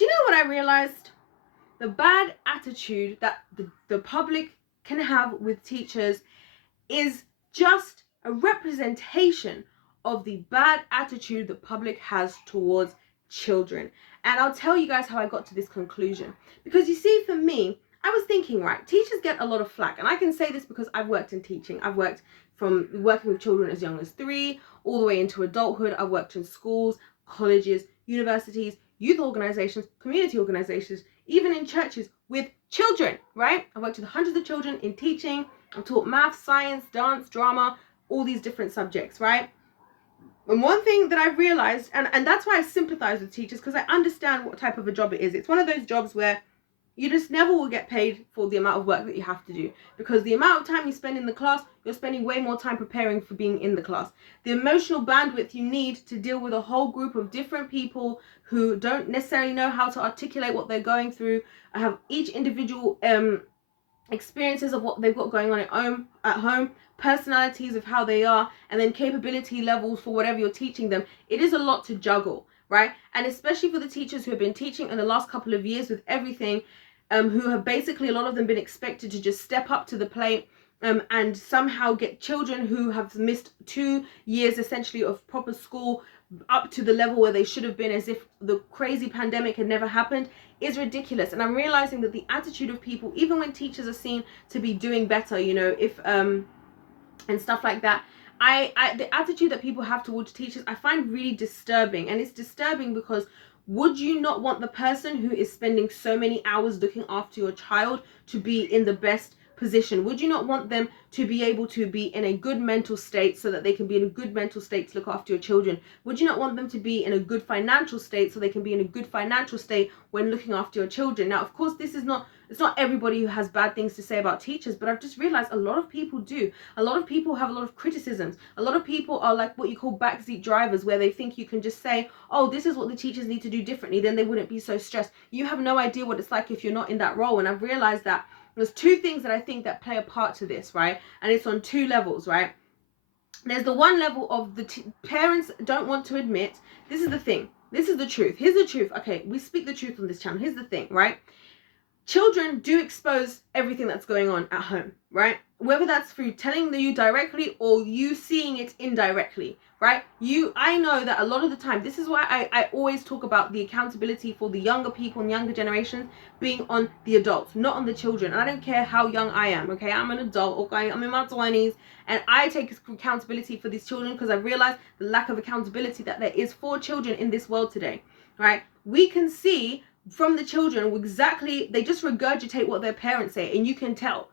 Do you know what I realized? The bad attitude that the public can have with teachers is just a representation of the bad attitude the public has towards children. And I'll tell you guys how I got to this conclusion. Because you see, for me, I was thinking, right, teachers get a lot of flack. And I can say this because I've worked in teaching. I've worked from working with children as young as 3 all the way into adulthood. I've worked in schools, colleges, universities, youth organizations, community organizations, even in churches with children, right? I've worked with hundreds of children in teaching. I've taught math, science, dance, drama, all these different subjects, right? And one thing that I've realized, and that's why I sympathize with teachers, because I understand what type of a job it is. It's one of those jobs where you just never will get paid for the amount of work that you have to do, because the amount of time you spend in the class, you're spending way more time preparing for being in the class. The emotional bandwidth you need to deal with a whole group of different people who don't necessarily know how to articulate what they're going through. I have each individual experiences of what they've got going on at home, personalities of how they are, and then capability levels for whatever you're teaching them. It is a lot to juggle, right? And especially for the teachers who have been teaching in the last couple of years with everything, who have basically, a lot of them, been expected to just step up to the plate, and somehow get children who have missed 2 years essentially of proper school up to the level where they should have been, as if the crazy pandemic had never happened, is ridiculous. And I'm realizing that the attitude of people, even when teachers are seen to be doing better, you know, if and stuff like that, the attitude that people have towards teachers, I find really disturbing. And it's disturbing because would you not want the person who is spending so many hours looking after your child to be in the best position? Would you not want them to be able to be in a good mental state so that they can be in a good mental state to look after your children? Would you not want them to be in a good financial state so they can be in a good financial state when looking after your children? Now, of course, it's not everybody who has bad things to say about teachers, but I've just realized a lot of people do. A lot of people have a lot of criticisms. A lot of people are like what you call backseat drivers, where they think you can just say, oh, this is what the teachers need to do differently, then they wouldn't be so stressed. You have no idea what it's like if you're not in that role. And I've realized that there's 2 things that I think that play a part to this, right? And it's on 2 levels, right? There's the one level of the parents don't want to admit. This is the thing. This is the truth. Here's the truth. Okay, we speak the truth on this channel. Here's the thing, right? Children do expose everything that's going on at home, right? Whether that's through telling you directly or you seeing it indirectly, right? I know that a lot of the time, this is why I always talk about the accountability for the younger people and younger generations being on the adults, not on the children. And I don't care how young I am, okay? I'm an adult, okay? I'm in my 20s, and I take accountability for these children because I realize the lack of accountability that there is for children in this world today, right? We can see from the children exactly, they just regurgitate what their parents say, and you can tell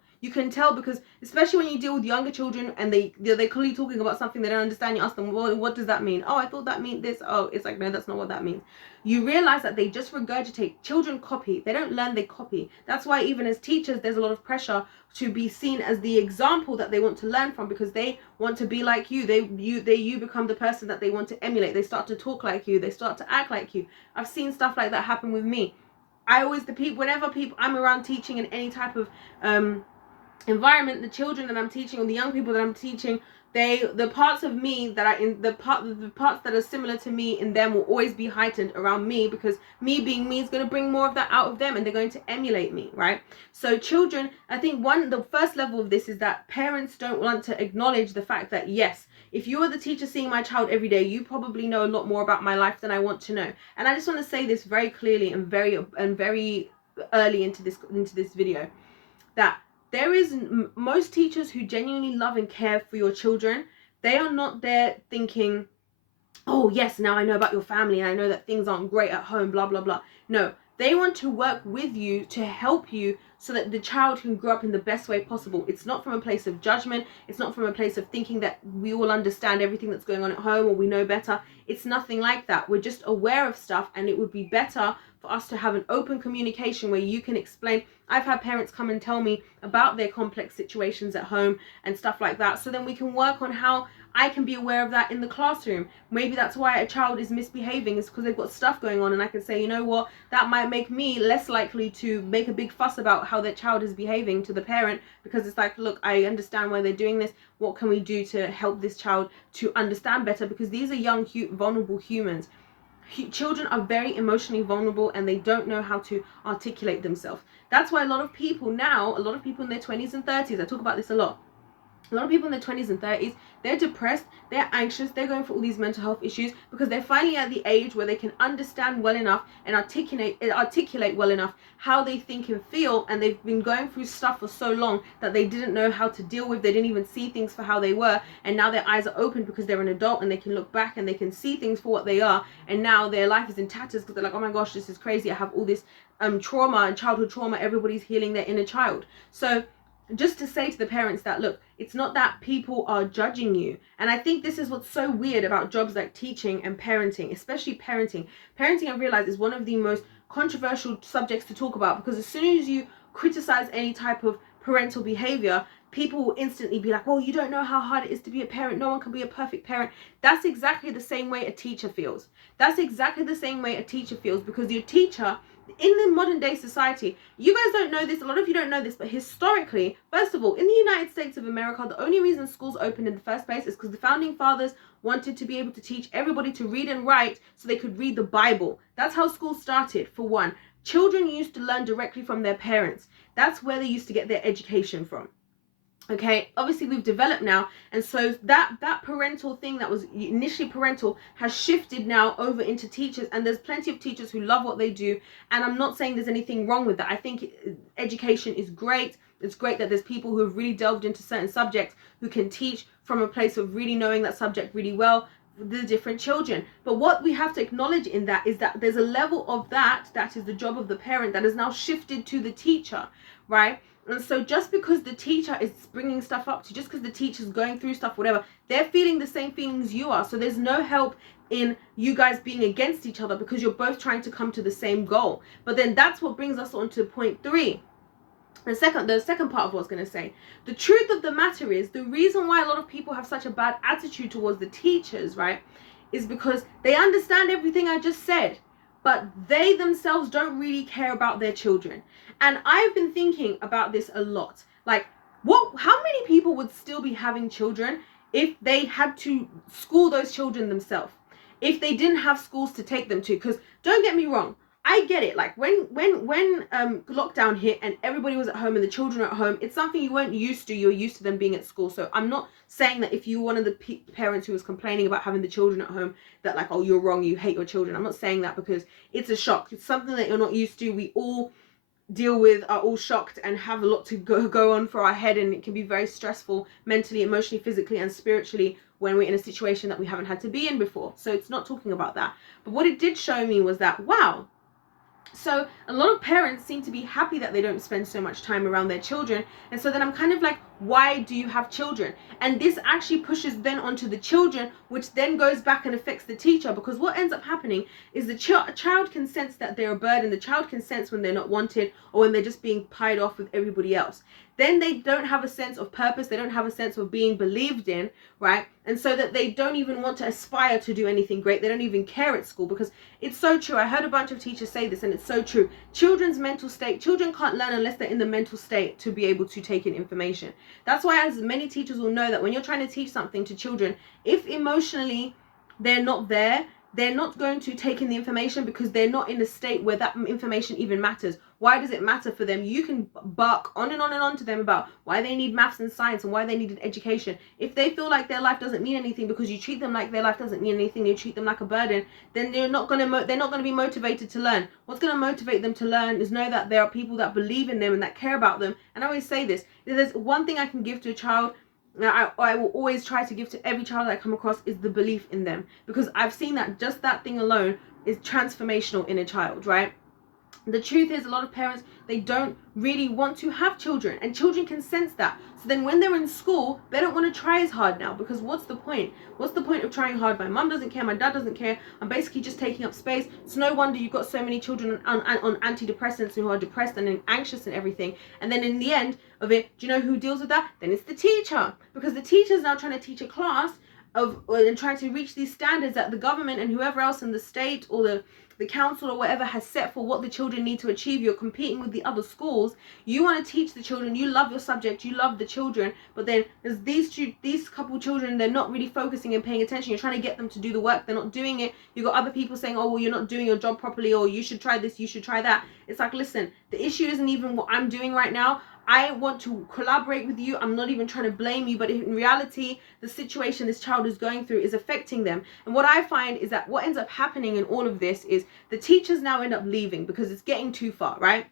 because especially when you deal with younger children and they're clearly talking about something they don't understand, you ask them, well, what does that mean? Oh, I thought that meant this. Oh, it's like, no, that's not what that means. You realize that they just regurgitate. Children copy. They don't learn, they copy. That's why even as teachers, there's a lot of pressure to be seen as the example that they want to learn from, because they want to be like you. You become the person that they want to emulate. They start to talk like you. They start to act like you. I've seen stuff like that happen with me. Whenever I'm around teaching in any type of environment, the children that I'm teaching or the young people that I'm teaching, the parts of me that are in the parts that are similar to me in them will always be heightened around me, because me being me is going to bring more of that out of them, and they're going to emulate me, right? So children, I think the first level of this is that parents don't want to acknowledge the fact that, yes, if you are the teacher seeing my child every day, you probably know a lot more about my life than I want to know. And I just want to say this very clearly and very early into this video, that there is most teachers who genuinely love and care for your children. They are not there thinking, oh yes, now I know about your family and I know that things aren't great at home, blah blah blah. No, they want to work with you to help you so that the child can grow up in the best way possible. It's not from a place of judgment. It's not from a place of thinking that we all understand everything that's going on at home or we know better. It's nothing like that. We're just aware of stuff, and it would be better for us to have an open communication where you can explain. I've had parents come and tell me about their complex situations at home and stuff like that, so then we can work on how I can be aware of that in the classroom. Maybe that's why a child is misbehaving, is because they've got stuff going on, and I can say, you know what, that might make me less likely to make a big fuss about how their child is behaving to the parent, because it's like, look, I understand why they're doing this. What can we do to help this child to understand better? Because these are young, vulnerable humans. children are very emotionally vulnerable and they don't know how to articulate themselves. That's why a lot of people in their 20s and 30s, I talk about this a lot, a lot of people in their 20s and 30s, they're depressed, they're anxious, they're going through all these mental health issues because they're finally at the age where they can understand well enough and articulate well enough how they think and feel, and they've been going through stuff for so long that they didn't know how to deal with. They didn't even see things for how they were, and now their eyes are open because they're an adult and they can look back and they can see things for what they are, and now their life is in tatters because they're like, oh my gosh, this is crazy, I have all this trauma and childhood trauma. Everybody's healing their inner child. So just to say to the parents that, look, it's not that people are judging you. And I think this is what's so weird about jobs like teaching and parenting, especially parenting. Parenting, I realize, is one of the most controversial subjects to talk about, because as soon as you criticize any type of parental behavior, people will instantly be like, well, you don't know how hard it is to be a parent. No one can be a perfect parent. That's exactly the same way a teacher feels. That's exactly the same way a teacher feels, because your teacher, in the modern day society, you guys don't know this, a lot of you don't know this, but historically, first of all, in the United States of America, the only reason schools opened in the first place is because the founding fathers wanted to be able to teach everybody to read and write so they could read the Bible. That's how schools started, for one. Children used to learn directly from their parents. That's where they used to get their education from. Okay, obviously we've developed now, and so that parental thing that was initially parental has shifted now over into teachers, and there's plenty of teachers who love what they do, and I'm not saying there's anything wrong with that. I think education is great. It's great that there's people who have really delved into certain subjects who can teach from a place of really knowing that subject really well, the different children. But what we have to acknowledge in that is that there's a level of that is the job of the parent that has now shifted to the teacher, right? And so just because the teacher is bringing stuff up to you, just because the teacher's going through stuff, whatever, they're feeling the same feelings you are. So there's no help in you guys being against each other, because you're both trying to come to the same goal. But then that's what brings us on to point 3. The second part of what I was going to say. The truth of the matter is, the reason why a lot of people have such a bad attitude towards the teachers, right, is because they understand everything I just said, but they themselves don't really care about their children. And I've been thinking about this a lot. Like, how many people would still be having children if they had to school those children themselves? If they didn't have schools to take them to? Because don't get me wrong, I get it. Like when lockdown hit and everybody was at home and the children are at home, it's something you weren't used to. You're used to them being at school. So I'm not saying that if you're one of the parents who was complaining about having the children at home, that like, oh, you're wrong, you hate your children. I'm not saying that, because it's a shock. It's something that you're not used to. We all deal with, are all shocked and have a lot to go on for our head, and it can be very stressful mentally, emotionally, physically, and spiritually when we're in a situation that we haven't had to be in before. So it's not talking about that. But what it did show me was that, wow, so a lot of parents seem to be happy that they don't spend so much time around their children. And so then I'm kind of like, why do you have children? And this actually pushes then onto the children, which then goes back and affects the teacher, because what ends up happening is the child can sense that they're a burden. The child can sense when they're not wanted, or when they're just being pied off with everybody else. Then they don't have a sense of purpose. They don't have a sense of being believed in, right? And so that they don't even want to aspire to do anything great. They don't even care at school, because it's so true. I heard a bunch of teachers say this, and it's so true. Children's mental state, children can't learn unless they're in the mental state to be able to take in information. That's why, as many teachers will know, that when you're trying to teach something to children, if emotionally they're not there, they're not going to take in the information, because they're not in a state where that information even matters. Why does it matter for them? You can bark on and on and on to them about why they need maths and science and why they need an education. If they feel like their life doesn't mean anything because you treat them like their life doesn't mean anything, you treat them like a burden, then they're not going to be motivated to learn. What's going to motivate them to learn is know that there are people that believe in them and that care about them. And I always say this, if there's one thing I can give to a child, I will always try to give to every child I come across, is the belief in them, because I've seen that just that thing alone is transformational in a child, right? The truth is, a lot of parents, they don't really want to have children, and children can sense that. So then when they're in school, they don't want to try as hard now, because what's the point? What's the point of trying hard? My mum doesn't care, my dad doesn't care, I'm basically just taking up space. It's no wonder you've got so many children on antidepressants who are depressed and anxious and everything. And then in the end of it, do you know who deals with that? Then it's the teacher, because the teacher's now trying to teach a class and trying to reach these standards that the government and whoever else in the state or the the council or whatever has set for what the children need to achieve. You're competing with the other schools. You want to teach the children. You love your subject. You love the children. But then there's these couple children, they're not really focusing and paying attention. You're trying to get them to do the work. They're not doing it. You've got other people saying, oh, well, you're not doing your job properly, or you should try this, you should try that. It's like, listen, the issue isn't even what I'm doing right now. I want to collaborate with you. I'm not even trying to blame you, but in reality, the situation this child is going through is affecting them. And what I find is that what ends up happening in all of this is the teachers now end up leaving because it's getting too far, right?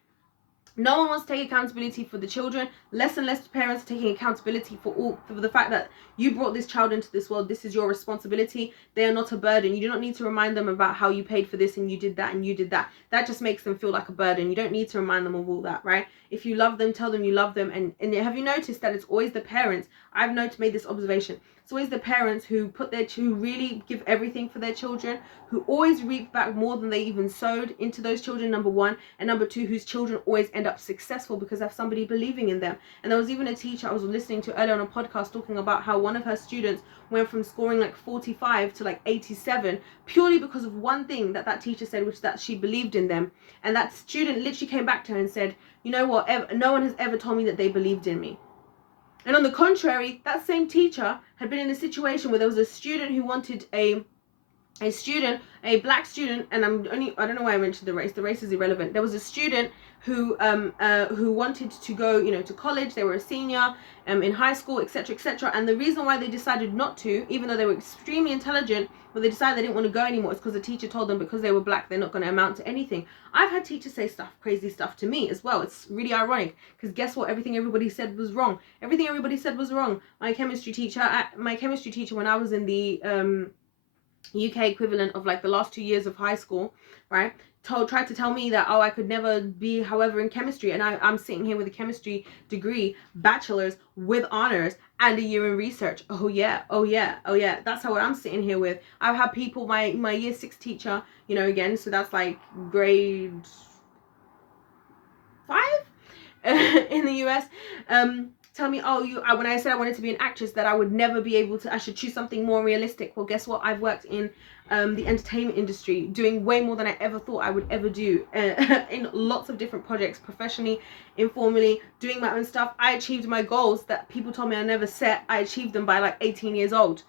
No one wants to take accountability for the children. Less and less parents are taking accountability for the fact that you brought this child into this world. This is your responsibility. They are not a burden. You do not need to remind them about how you paid for this and you did that and you did that. That just makes them feel like a burden. You don't need to remind them of all that, right? If you love them, tell them you love them. And have you noticed that it's always the parents? I've made this observation. It's always the parents who really give everything for their children, who always reap back more than they even sowed into those children, number one. And number two, whose children always end up successful because they have somebody believing in them. And there was even a teacher I was listening to earlier on a podcast talking about how one of her students went from scoring like 45 to like 87 purely because of one thing that teacher said, which that she believed in them. And that student literally came back to her and said, you know what, no one has ever told me that they believed in me. And on the contrary, that same teacher had been in a situation where there was a student who wanted a black student, and I don't know why I mentioned the race is irrelevant. There was a student who wanted to go, to college. They were a senior in high school, etc. And the reason why they decided not to, even though they were extremely intelligent, but they decided they didn't want to go anymore, is because the teacher told them because they were black, they're not going to amount to anything. I've had teachers say crazy stuff to me as well. It's really ironic because guess what? Everything everybody said was wrong. Everything everybody said was wrong. My chemistry teacher, when I was in the UK equivalent of like the last 2 years of high school, right, tried to tell me that, oh, I could never be however in chemistry, and I'm sitting here with a chemistry degree, bachelor's with honors and a year in research. Oh yeah, that's how I'm sitting here with. I've had people, my year 6 teacher, again, so that's like grade 5 in the US, tell me, oh, when I said I wanted to be an actress, that I would never be able to, I should choose something more realistic. Well, guess what? I've worked in the entertainment industry, doing way more than I ever thought I would ever do, in lots of different projects, professionally, informally, doing my own stuff. I achieved my goals that people told me I never set. I achieved them by like 18 years old.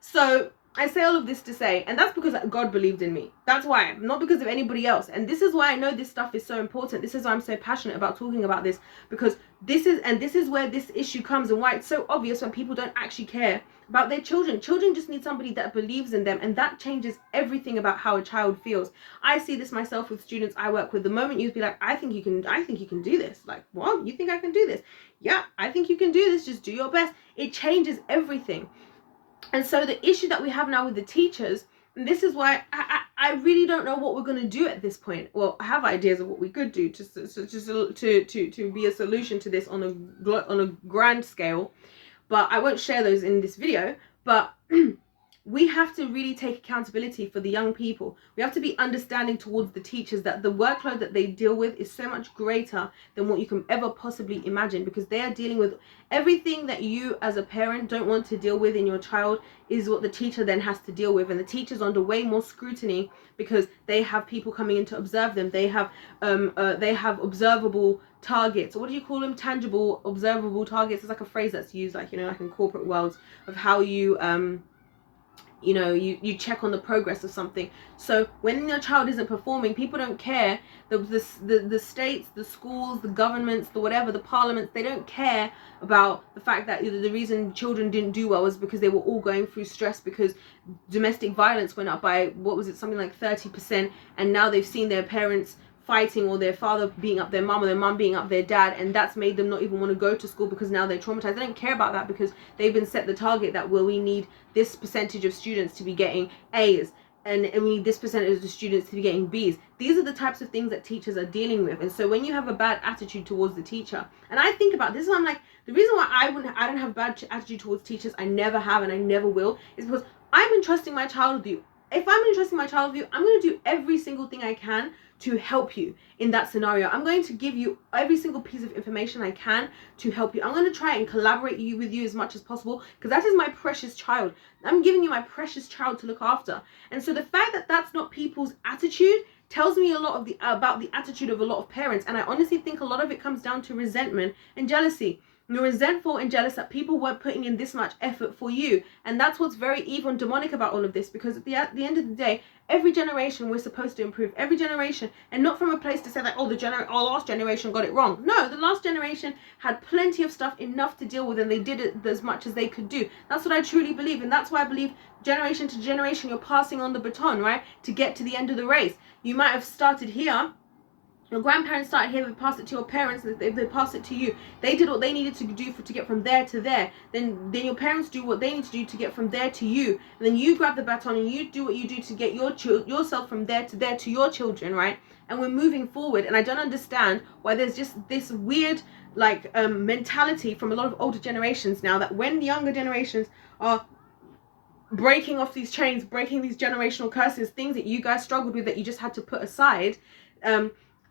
So I say all of this to say, and that's because God believed in me. That's why, not because of anybody else. And this is why I know this stuff is so important. This is why I'm so passionate about talking about this, because this is where this issue comes, and why it's so obvious when people don't actually care about their children. Children just need somebody that believes in them, and that changes everything about how a child feels. I see this myself with students I work with. The moment you be like, I think you can do this. Like, what? You think I can do this? Yeah, I think you can do this. Just do your best. It changes everything. And so the issue that we have now with the teachers, and this is why I really don't know what we're going to do at this point. Well, I have ideas of what we could do to be a solution to this on a grand scale, but I won't share those in this video. But we have to really take accountability for the young people. We have to be understanding towards the teachers that the workload that they deal with is so much greater than what you can ever possibly imagine, because they are dealing with everything that you as a parent don't want to deal with in your child is what the teacher then has to deal with. And the teacher's under way more scrutiny because they have people coming in to observe them. They have observable targets. What do you call them? Tangible, observable targets. It's like a phrase that's used, like, like in corporate worlds, of how you you check on the progress of something. So when your child isn't performing, people don't care. The states, the schools, the governments, the whatever, the parliaments, they don't care about the fact that the reason children didn't do well was because they were all going through stress, because domestic violence went up by, something like 30%, and now they've seen their parents fighting, or their father beating up their mum, or their mum beating up their dad, and that's made them not even want to go to school because now they're traumatized. They don't care about that because they've been set the target that, well, we need this percentage of students to be getting A's, and we need this percentage of students to be getting B's. These are the types of things that teachers are dealing with. And so when you have a bad attitude towards the teacher, and I think about this, I'm like, the reason why I don't have a bad attitude towards teachers, I never have and I never will, is because I'm entrusting my child with you. If I'm entrusting my child with you, I'm going to do every single thing I can to help you in that scenario. I'm going to give you every single piece of information I can to help you. I'm going to try and collaborate with you as much as possible, because that is my precious child. I'm giving you my precious child to look after. And so the fact that that's not people's attitude tells me a lot of about the attitude of a lot of parents. And I honestly think a lot of it comes down to resentment and jealousy. You're resentful and jealous that people weren't putting in this much effort for you. And that's what's very evil and demonic about all of this, because at the end of the day, every generation we're supposed to improve. Every generation, and not from a place to say that, oh, last generation got it wrong. No, the last generation had plenty of stuff, enough to deal with, and they did it as much as they could do. That's what I truly believe, and that's why I believe generation to generation you're passing on the baton, right, to get to the end of the race. You might have started here. Your grandparents started here, they passed it to your parents, they passed it to you. They did what they needed to do to get from there to there. Then your parents do what they need to do to get from there to you. And then you grab the baton and you do what you do to get yourself from there to your children, right? And we're moving forward. And I don't understand why there's just this weird mentality from a lot of older generations now, that when the younger generations are breaking off these chains, breaking these generational curses, things that you guys struggled with that you just had to put aside,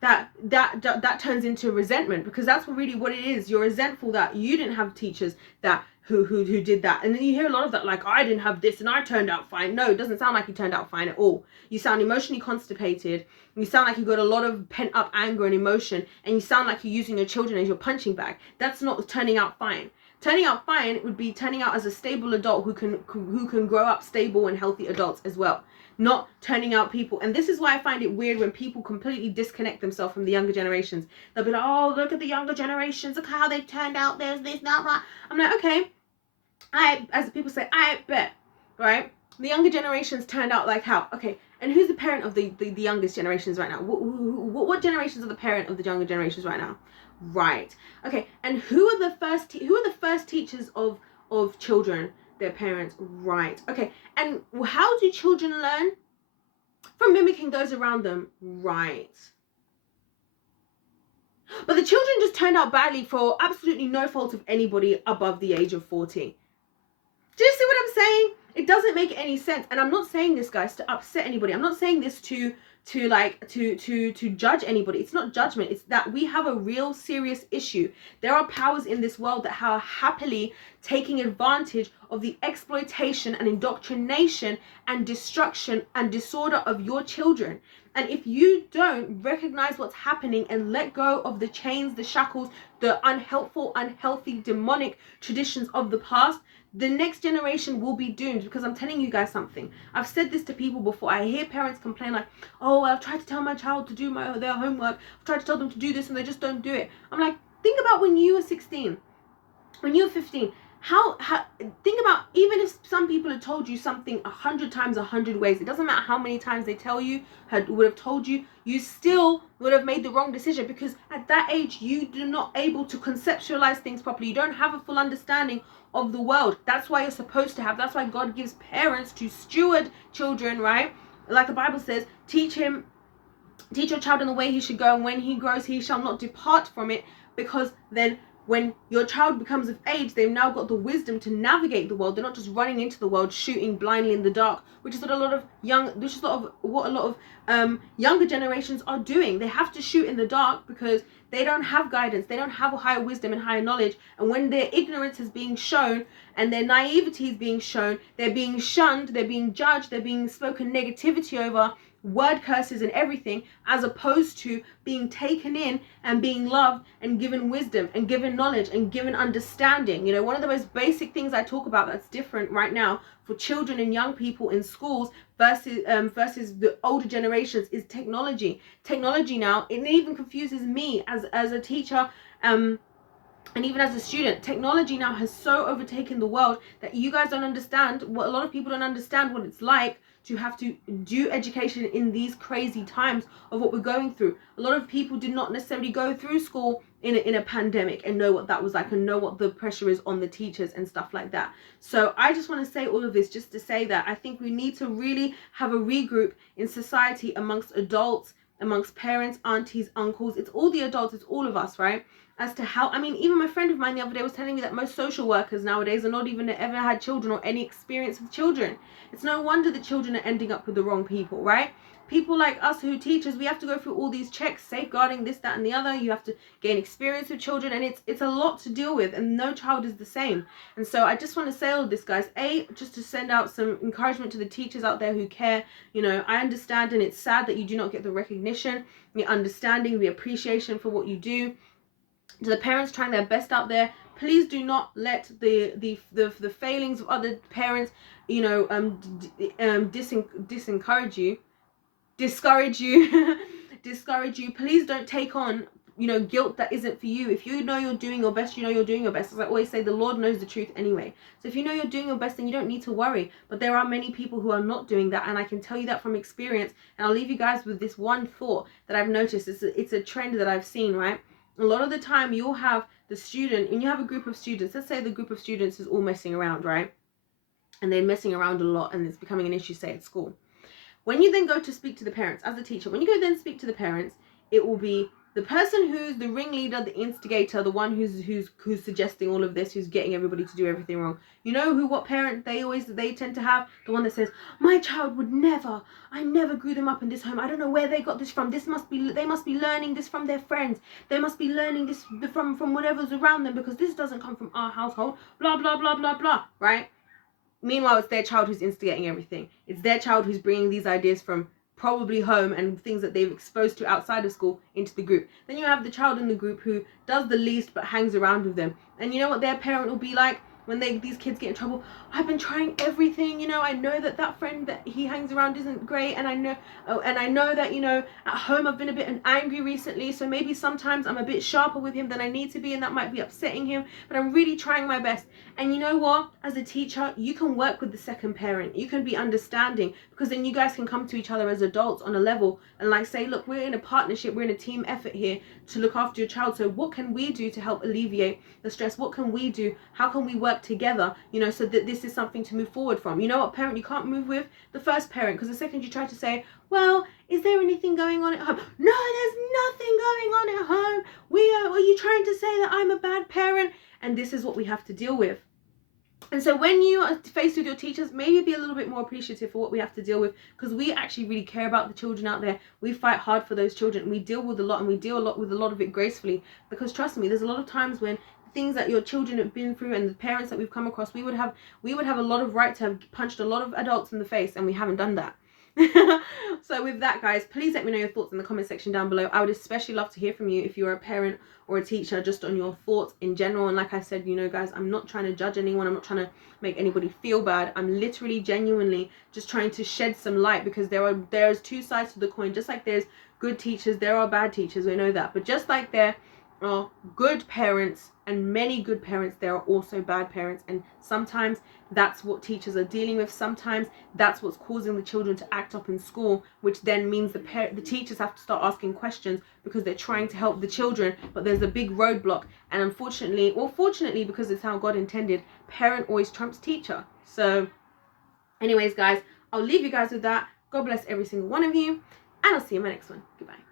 that turns into resentment, because that's what it is. You're resentful that you didn't have teachers that who did that. And then you hear a lot of that, like, I didn't have this and I turned out fine. No, it doesn't sound like you turned out fine at all. You sound emotionally constipated. You sound like you got a lot of pent up anger and emotion, and you sound like you're using your children as your punching bag. That's not turning out fine. Turning out fine would be turning out as a stable adult who can grow up stable and healthy adults as well. Not turning out people. And this is why I find it weird when people completely disconnect themselves from the younger generations. They'll be like, oh, look at the younger generations, look how they've turned out, there's this, that. I'm like, okay, as people say, I bet, right? The younger generations turned out like how? Okay, and who's the parent of the youngest generations right now? What generations are the parent of the younger generations right now? Right. Okay, and who are the first teachers of children? Their parents. Right. Okay, and how do children learn? From mimicking those around them. Right. But the children just turned out badly for absolutely no fault of anybody above the age of 40. Do you see what I'm saying? It doesn't make any sense. And I'm not saying this, guys, to upset anybody. I'm not saying this to judge anybody. It's not judgment. It's that we have a real serious issue. There are powers in this world that are happily taking advantage of the exploitation and indoctrination and destruction and disorder of your children. And if you don't recognize what's happening and let go of the chains, the shackles, the unhelpful, unhealthy, demonic traditions of the past, the next generation will be doomed. Because I'm telling you guys something. I've said this to people before. I hear parents complain like, oh, I've tried to tell my child to do their homework. I've tried to tell them to do this and they just don't do it. I'm like, think about when you were 16, when you were 15. How think about, even if some people had told you something 100 times 100 ways, it doesn't matter how many times they tell you, would have told you, you still would have made the wrong decision, because at that age you are not able to conceptualize things properly. You don't have a full understanding of the world. That's why you're supposed to have, that's why God gives parents to steward children, right? Like the Bible says, teach your child in the way he should go, and when he grows he shall not depart from it. Because then when your child becomes of age, they've now got the wisdom to navigate the world. They're not just running into the world shooting blindly in the dark, which is what a lot of younger generations are doing. They have to shoot in the dark because they don't have guidance. They don't have a higher wisdom and higher knowledge. And when their ignorance is being shown and their naivety is being shown, they're being shunned, they're being judged, they're being spoken negativity over, word curses and everything, as opposed to being taken in and being loved and given wisdom and given knowledge and given understanding. You know, one of the most basic things I talk about that's different right now for children and young people in schools versus the older generations is technology. Technology now, it even confuses me as a teacher, and even as a student. Technology now has so overtaken the world that you guys don't understand what, a lot of people don't understand what it's like to have to do education in these crazy times of what we're going through. A lot of people did not necessarily go through school in a pandemic and know what that was like and know what the pressure is on the teachers and stuff like that. So I just want to say all of this just to say that I think we need to really have a regroup in society amongst adults, amongst parents, aunties, uncles. It's all the adults, it's all of us, right? As to how, I mean, even my friend of mine the other day was telling me that most social workers nowadays are not even ever had children or any experience with children. It's no wonder that children are ending up with the wrong people, right? people like us who teachers, we have to go through all these checks, safeguarding this, that, and the other. You have to gain experience with children, and it's a lot to deal with, and no child is the same. And so I just want to say all this, guys, just to send out some encouragement to the teachers out there who care. You know, I understand, and it's sad that you do not get the recognition, the understanding, the appreciation for what you do. To the parents trying their best out there, please do not let the failings of other parents, you know, discourage you discourage you. Please don't take on, you know, guilt that isn't for you. If you know you're doing your best, you know you're doing your best. As I always say, the Lord knows the truth anyway. So if you know you're doing your best, then you don't need to worry. But there are many people who are not doing that, and I can tell you that from experience. And I'll leave you guys with this one thought that I've noticed. It's a trend that I've seen, right? A lot of the time you'll have the student, and you have a group of students. Let's say the group of students is all messing around, right? And they're messing around a lot, and it's becoming an issue, say, at school. When you then go to speak to the parents as a teacher, when you go then speak to the parents, it will be the person who's the ringleader, the instigator, the one who's suggesting all of this, who's getting everybody to do everything wrong. You know what parent they tend to have? The one that says, my child would never, I never grew them up in this home. I don't know where they got this from. They must be learning this from their friends. They must be learning this from whatever's around them, because this doesn't come from our household. Blah, blah, blah, blah, blah, right? Meanwhile, it's their child who's instigating everything. It's their child who's bringing these ideas from probably home and things that they've exposed to outside of school into the group. Then you have the child in the group who does the least but hangs around with them. And you know what their parent will be like when these kids get in trouble? I've been trying everything, you know, I know that friend that he hangs around isn't great, and I know that, you know, at home I've been a bit angry recently, so maybe sometimes I'm a bit sharper with him than I need to be, and that might be upsetting him, but I'm really trying my best. And you know what? As a teacher, you can work with the second parent. You can be understanding, because then you guys can come to each other as adults on a level and like say, look, we're in a partnership, we're in a team effort here to look after your child. So what can we do to help alleviate the stress? What can we do? How can we work together, you know, so that this is something to move forward from? You know what parent you can't move with? The first parent, because the second you try to say, well, is there anything going on at home? No, there's nothing going on at home. Are you trying to say that I'm a bad parent? And this is what we have to deal with. And so when you are faced with your teachers, maybe be a little bit more appreciative for what we have to deal with, because we actually really care about the children out there. We fight hard for those children. We deal with a lot, and we deal with a lot of it gracefully, because trust me, there's a lot of times when things that your children have been through and the parents that we've come across, we would have a lot of right to have punched a lot of adults in the face, and we haven't done that. So with that, guys, please let me know your thoughts in the comment section down below. I would especially love to hear from you if you're a parent or a teacher, just on your thoughts in general. And like I said, you know, guys, I'm not trying to judge anyone. I'm not trying to make anybody feel bad. I'm literally genuinely just trying to shed some light, because there's two sides to the coin. Just like there's good teachers, there are bad teachers, we know that. But just like there are good parents and many good parents, there are also bad parents, and sometimes that's what teachers are dealing with. Sometimes that's what's causing the children to act up in school, which then means the teachers have to start asking questions, because they're trying to help the children, but there's a big roadblock. And unfortunately, or fortunately, because it's how God intended, parent always trumps teacher. So anyways, guys, I'll leave you guys with that. God bless every single one of you, and I'll see you in my next one. Goodbye.